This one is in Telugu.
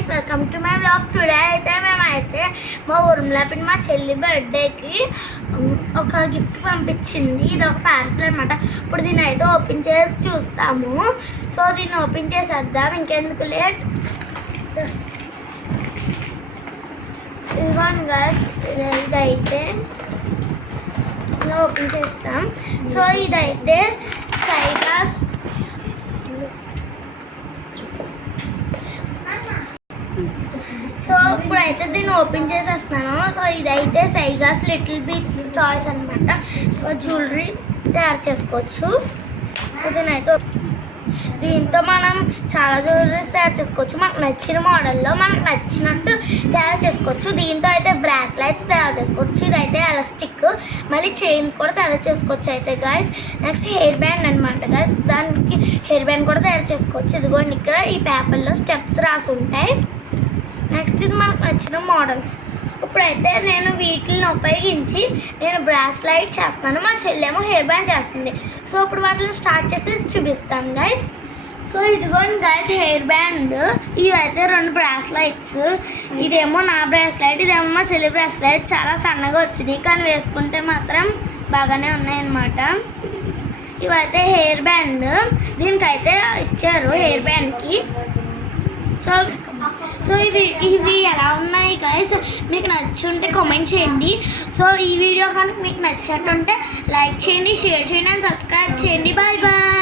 Guys, welcome to my vlog. Today అయితే మేమైతే మా ఊర్మిళ పిన్ మా చెల్లి బర్త్డేకి ఒక గిఫ్ట్ పంపించింది. ఇది ఒక పార్సల్ అనమాట. ఇప్పుడు దీన్ని అయితే ఓపెన్ చేసి చూస్తాము. సో దీన్ని ఓపెన్ చేసేద్దాం, ఇంకెందుకు లేట్. ఇదిగోండి గైస్, ఇదైతే ఓపెన్ చేస్తాం. సో ఇదైతే సైగాస్ సో ఇప్పుడైతే దీన్ని ఓపెన్ చేసేస్తున్నాను. సో ఇదైతే సైగాస్ లిటిల్ బిట్స్ టాయ్స్ అనమాట. జ్యువెలరీ తయారు చేసుకోవచ్చు. సో దీంతో మనం చాలా జ్యువెలరీస్ తయారు చేసుకోవచ్చు. మనకు నచ్చిన మోడల్లో మనకు నచ్చినట్టు తయారు చేసుకోవచ్చు. దీంతో అయితే బ్రాస్లెట్స్ తయారు చేసుకోవచ్చు. ఇదైతే ఎలాస్టిక్, మళ్ళీ చైన్స్ కూడా తయారు చేసుకోవచ్చు. అయితే గాయస్, నెక్స్ట్ హెయిర్ బ్యాండ్ అనమాట గాయస్. దానికి హెయిర్ బ్యాండ్ కూడా తయారు చేసుకోవచ్చు. ఇదిగోండి, ఇక్కడ ఈ పేపర్లో స్టెప్స్ రాసి ఉంటాయి. నెక్స్ట్ ఇది మనకు నచ్చిన మోడల్స్. ఇప్పుడైతే నేను వీటిని ఉపయోగించి నేను బ్రాస్లైట్ చేస్తాను, మా చెల్లెమో హెయిర్ బ్యాండ్ చేస్తుంది. సో ఇప్పుడు వాటిని స్టార్ట్ చేసి చూపిస్తాం గైస్. సో ఇదిగోండి గైస్, హెయిర్ బ్యాండ్. ఇవైతే 2 బ్రాస్లైట్స్. ఇదేమో నా బ్రాస్లైట్, ఇదేమో మా చెల్లి బ్రాస్లైట్. చాలా సన్నగా వచ్చింది, కానీ వేసుకుంటే మాత్రం బాగానే ఉన్నాయన్నమాట. ఇవైతే హెయిర్ బ్యాండ్, దీనికైతే ఇచ్చారు హెయిర్ బ్యాండ్కి. సో ఇవి ఎలా ఉన్నాయి గైస్, మీకు నచ్చుంటే కామెంట్ చేయండి. సో ఈ వీడియో కనుక మీకు నచ్చినట్టుంటే లైక్ చేయండి, షేర్ చేయండి అండ్ సబ్స్క్రైబ్ చేయండి. Bye bye.